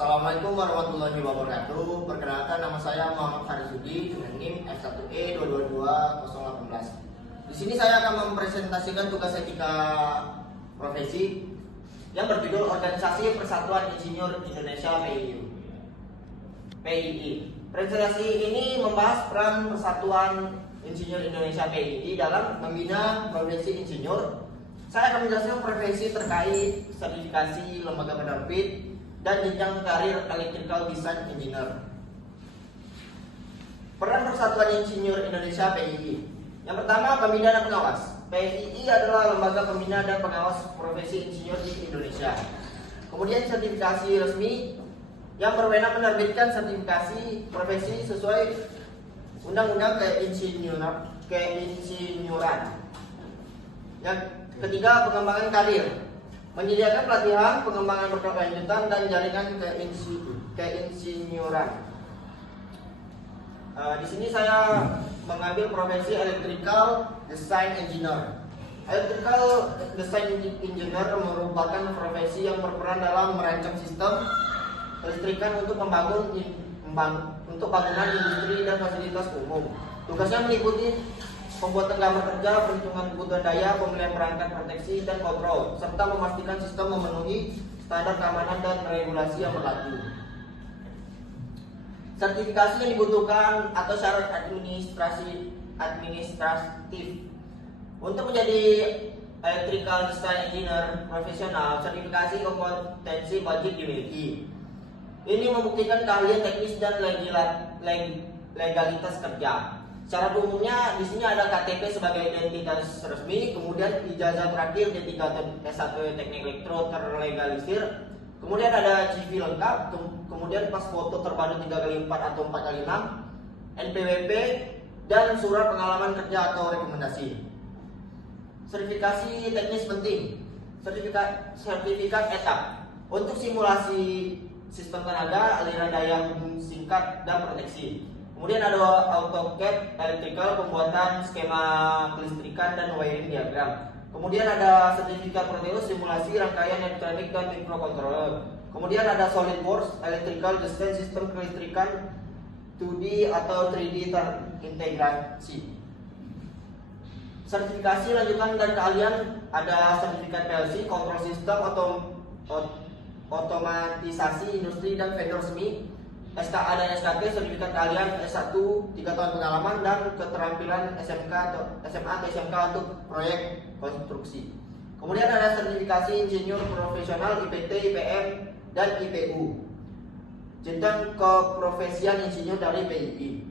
Assalamualaikum warahmatullahi wabarakatuh. Perkenalkan, nama saya Muhammad Farizudi dengan NIM F1E222018. Di sini saya akan mempresentasikan tugas etika profesi yang berjudul Organisasi Persatuan Insinyur Indonesia PII. Presentasi ini membahas peran Persatuan Insinyur Indonesia PII dalam membina profesi insinyur. Saya akan menjelaskan profesi terkait sertifikasi lembaga penerbit dan jenjang karir Electrical Design Engineer. Peran Persatuan Insinyur Indonesia PII. Yang pertama, pembina dan pengawas. PII adalah lembaga pembina dan pengawas profesi insinyur di Indonesia. Kemudian sertifikasi resmi yang berwenang menerbitkan sertifikasi profesi sesuai Undang-Undang Keinsinyuran. Yang ketiga, pengembangan karir. Menyediakan pelatihan, pengembangan berkelanjutan, dan jaringan keinsinyuran. Di sini saya mengambil profesi Electrical Design Engineer. Electrical Design Engineer merupakan profesi yang berperan dalam merancang sistem kelistrikan untuk bangunan industri dan fasilitas umum. Tugasnya meliputi pembuatan gambar kerja, perhitungan kebutuhan daya, pemilihan perangkat proteksi dan kontrol, serta memastikan sistem memenuhi standar keamanan dan regulasi yang berlaku. Sertifikasi yang dibutuhkan atau syarat administratif. Untuk menjadi Electrical Design Engineer profesional, sertifikasi kompetensi wajib dimiliki. Ini membuktikan keahlian teknis dan legalitas kerja. Secara umumnya di sini ada KTP sebagai identitas resmi, kemudian ijazah terakhir D3 S1 Teknik Elektro terlegalisir, kemudian ada CV lengkap, kemudian pas foto terpadu 3x4 atau 4x6, NPWP, dan surat pengalaman kerja atau rekomendasi. Sertifikasi teknis penting. Sertifikat etap untuk simulasi sistem tenaga, aliran daya singkat, dan proteksi. Kemudian ada AutoCAD Electrical, pembuatan skema kelistrikan dan wiring diagram. Kemudian ada sertifikat Proteus, simulasi rangkaian elektronik dan microcontroller. Kemudian ada SolidWorks Electrical Design Sistem kelistrikan 2D atau 3D terintegrasi. Sertifikasi lanjutan dan keahlian ada sertifikat PLC, Control System, otomatisasi industri dan vendor semi. SKA dan SKP, sertifikat keahlian S1 3 tahun pengalaman, dan keterampilan SMA atau SMK untuk proyek konstruksi. Kemudian ada sertifikasi insinyur profesional IPT, IPM, dan IPU. Jenjang keprofesian insinyur dari PII.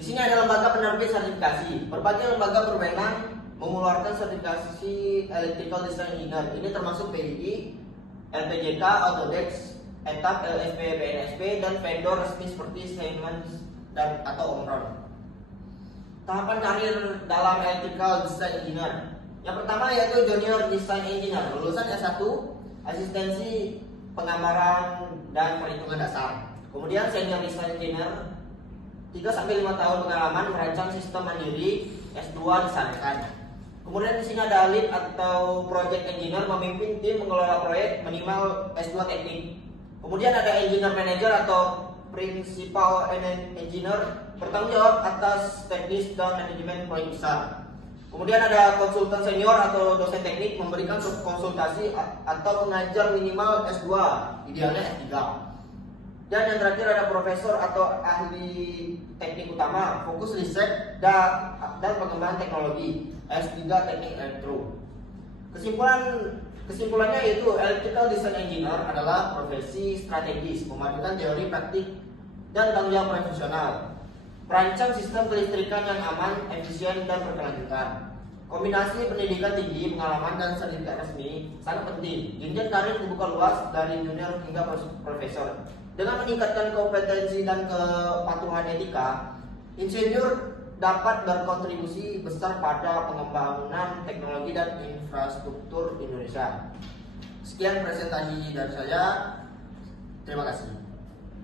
Di sini ada lembaga penerbit sertifikasi. Berbagai lembaga berwenang mengeluarkan sertifikasi Electrical Design Engineer. Ini termasuk PII, LPJK, Autodesk, Etap, LSP, BNSP, dan vendor resmi seperti Siemens dan atau Omron. Tahapan karir dalam Electrical Design Engineer. Yang pertama yaitu Junior Design Engineer, lulusan S1, asistensi penggambaran dan perhitungan dasar. Kemudian Senior Design Engineer, 3-5 tahun pengalaman merancang sistem mandiri, S2 disarankan. Kemudian di sini ada Lead atau Project Engineer, memimpin tim mengelola proyek, minimal S2 teknik. Kemudian ada Engineer Manager atau Principal Engineer, bertanggung jawab atas teknis dan manajemen proyek besar. Kemudian ada konsultan senior atau dosen teknik, memberikan konsultasi atau mengajar minimal S2, idealnya S3. Dan yang terakhir ada profesor atau ahli teknik utama, fokus riset dan pengembangan teknologi, S3 teknik elektro. Kesimpulannya yaitu Electrical Design Engineer adalah profesi strategis, memadukan teori praktik dan tanggung jawab profesional. Perancang sistem kelistrikan yang aman, efisien, dan berkelanjutan. Kombinasi pendidikan tinggi, pengalaman, dan sertifikat resmi sangat penting. Jenjang karir terbuka luas dari junior hingga profesor. Dengan meningkatkan kompetensi dan kepatuhan etika, insinyur dapat berkontribusi besar pada pengembangan teknologi dan infrastruktur Indonesia. Sekian presentasi dari saya. Terima kasih.